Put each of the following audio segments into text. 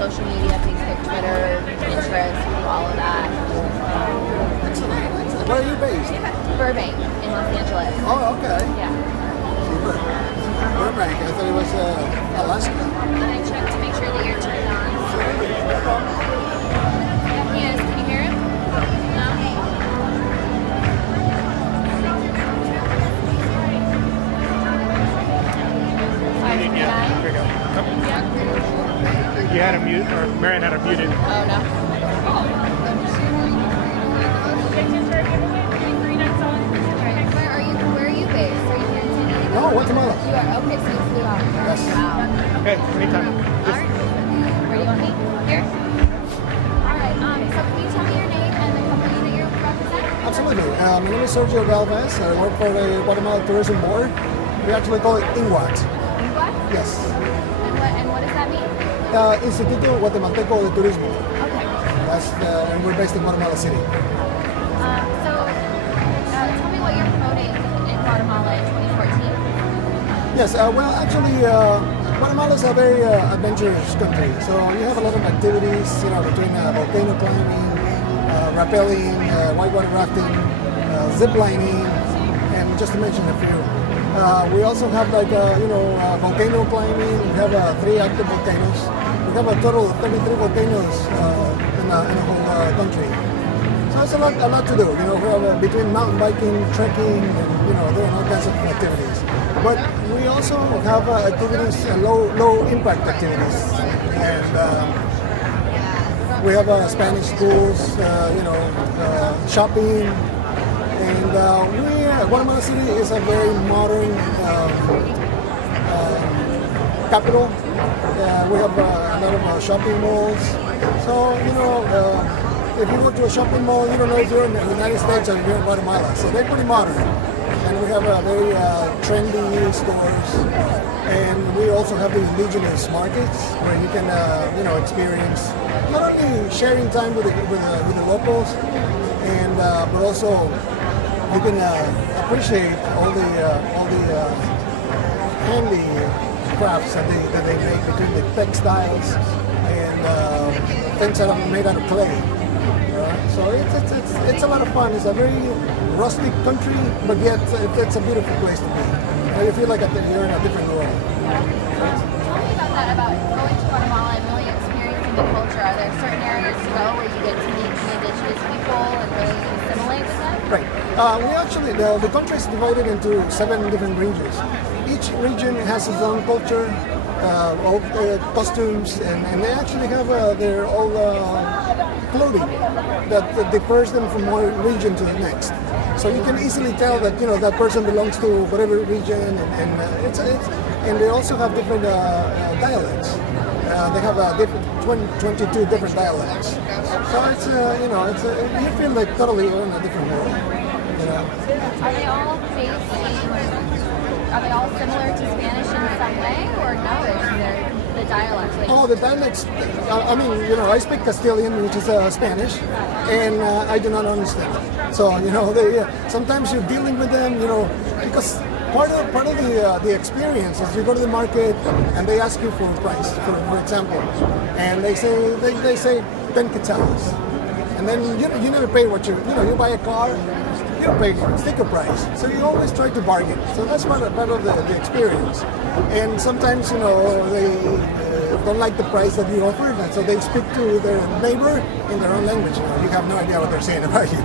social media, Facebook, Twitter, Pinterest, all of that. Excellent. Where are you based? Burbank in Los Angeles. Oh, okay. Yeah. Super. Burbank. I thought it was Alaska. Can I check to make sure that you're turned on? Yes, can you hear him? No? Sorry, Yeah, here we go. You had a mute, or Marion had a muted. Oh, no. Where are you based? Are you here in San Diego? No, Guatemala. You are? Okay, so you flew out. Yes. Wow. Okay, anytime. All right. Where do you want me? Here? All right. So can you tell me your name and the company that you represent? Absolutely. My name is Sergio Galvez. I work for the Guatemala Tourism Board. We actually call it INGUAT. What? Yes. And what does that mean? Instituto Guatemalteco de Turismo. Okay. And we're based in Guatemala City. So tell me what you're promoting in Guatemala in 2014. Yes, well, actually, Guatemala is a very adventurous country. So you have a lot of activities, between volcano climbing, rappelling, whitewater rafting, zip lining, and just to mention a few. We also have volcano climbing. We have 3 active volcanoes. We have a total of 33 volcanoes in the whole country. So it's a lot to do. We have between mountain biking, trekking, and doing all kinds of activities. But we also have activities, low impact activities, and we have Spanish schools, shopping, and Guatemala City is a very modern capital. We have a lot of shopping malls. So if you go to a shopping mall, you don't know if you're in the United States or you're in Guatemala. So they're pretty modern. And we have very trendy stores. And we also have the indigenous markets where you can, experience not only sharing time with the locals, and but also you can appreciate all the handicrafts that they make between the textiles and things that are made out of clay. So it's a lot of fun. It's a very rustic country, but yet it's a beautiful place to be. You feel like you're in a different world. Tell me about that, about going to Guatemala and really experiencing the culture. Are there certain areas to go where you get to meet the indigenous people and really assimilate with them? Right. We actually, the country is divided into 7 different regions. Each region has its own culture, costumes, and they actually have their own clothing that differs them from one region to the next. So you can easily tell that that person belongs to whatever region, and they also have different dialects. They have 22 different dialects. So it's you feel like totally in a different world. Are they all based are they all similar to Spanish in some way, or no? Is there the dialects? The dialects. I speak Castilian, which is Spanish, and I do not understand. So sometimes you're dealing with them, because part of the experience is you go to the market and they ask you for a price, for example, and they say 10 quetzales, and then you never pay what you buy a car. You don't pay sticker price, so you always try to bargain. So that's part of the experience. And sometimes, they don't like the price that you offer, and so they speak to their neighbor in their own language. You have no idea what they're saying about you.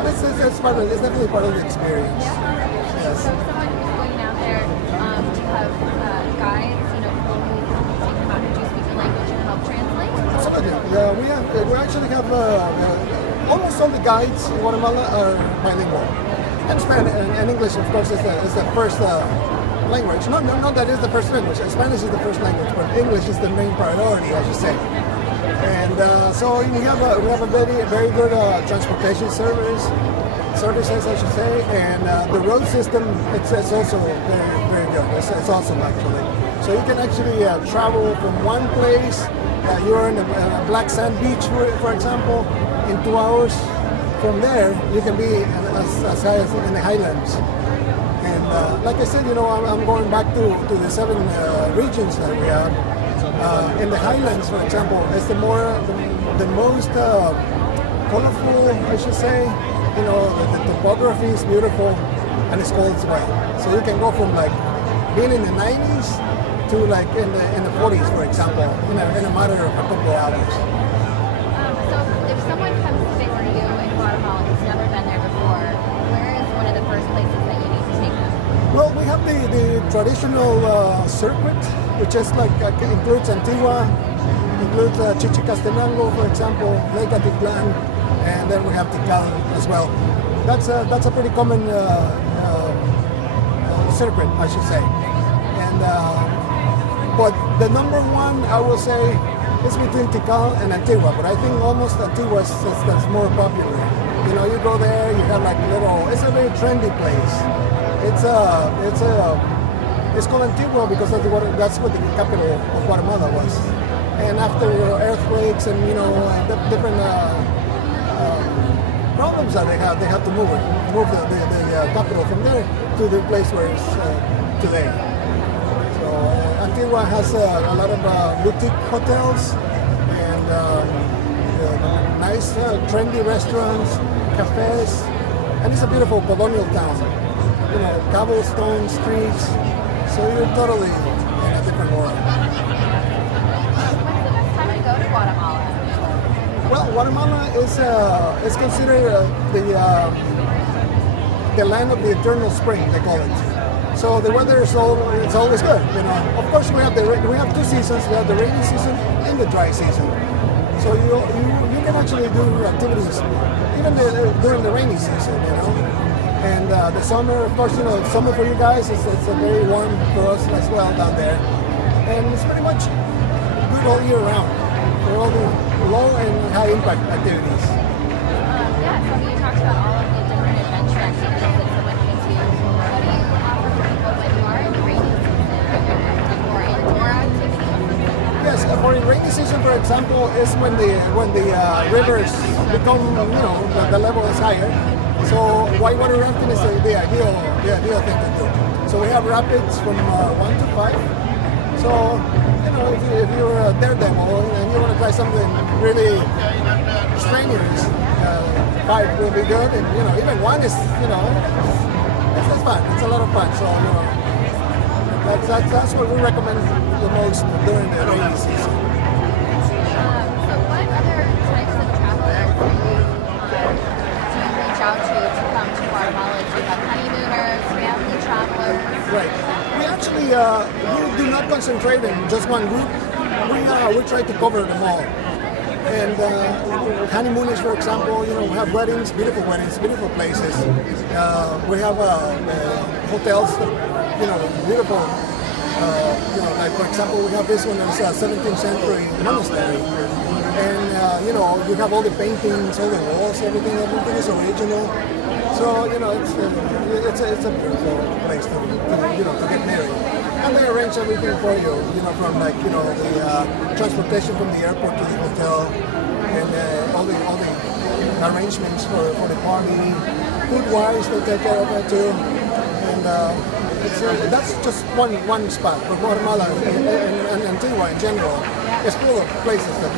But it's definitely part of the experience. Yes. So someone who's going out there, do you have guides, people who take them out and do speak the language and help translate? Absolutely. We actually have almost all the guides in Guatemala are bilingual. And Spanish and English, of course, is the first language. Not that is the first language. Spanish is the first language, but English is the main priority, I should say. And so we have a very good transportation services, I should say, and the road system it's also very good. It's awesome actually. So you can actually travel from one place. You're in a black sand beach, for example, in 2 hours. From there, you can be as high as in the highlands. And like I said, I'm going back to the 7 regions that we have. In the highlands, for example, it's the most colorful, I should say. You know, the topography is beautiful and it's cold as well. So you can go from like being in the 90s to like in the 40s, for example, in a matter of a couple of hours. So if someone comes to visit you in Guatemala who's never been there before, where is one of the first places that you need to take them? Well, we have the traditional circuit, which is like includes Antigua, includes Chichicastenango, for example, Lake Atitlan, and then we have Tikal as well. That's a pretty common circuit, I should say. And but the number one, I will say, is between Tikal and Antigua. But I think almost Antigua is that's more popular. You know, you go there, you have like it's a very trendy place. It's called Antigua because that's what the capital of Guatemala was. And after earthquakes and the different problems that they had to move the capital from there to the place where it's today. So Antigua has a lot of boutique hotels and nice trendy restaurants, cafes, and it's a beautiful colonial town. You know, cobblestone streets, so you're totally in a different world. When's the best time to go to Guatemala? Well, Guatemala is considered the land of the eternal spring, they call it. So the weather it's always good. You know, of course we have two seasons. We have the rainy season and the dry season. So you can actually do activities even during the rainy season. You know. And the summer, of course, summer for you guys it's very warm for us as well down there. And it's pretty much good all year round for all the low and high impact activities. Yeah, so you talked about all of the different adventure activities that someone can do. What do you offer for people when you are in the rainy season? Are there more indoor activities? Yes, for the rainy season, for example, is when the rivers become, the level is higher. So whitewater rafting is the ideal thing to do. So we have rapids from 1 to 5. So if you're a daredevil and you want to try something really strenuous, 5 will be good. And even 1 is it's fun. It's a lot of fun. So that's what we recommend the most during the rainy season. So what other types of travelers do you reach out to come to Guatemala? Do you have honeymooners, family travelers? Right. We actually we do not concentrate in just one group. We try to cover them all. And honeymooners, for example, we have weddings, beautiful places. We have hotels, beautiful. Like for example, we have this one that's a 17th century monastery. And you have all the paintings, all the walls, everything is original. So it's a beautiful place to get married. And they arrange everything for you, from the transportation from the airport to the hotel, and all the arrangements for the party. Food-wise, they take care of it too. And that's just one spot. But Guatemala and Antigua in general is full of places that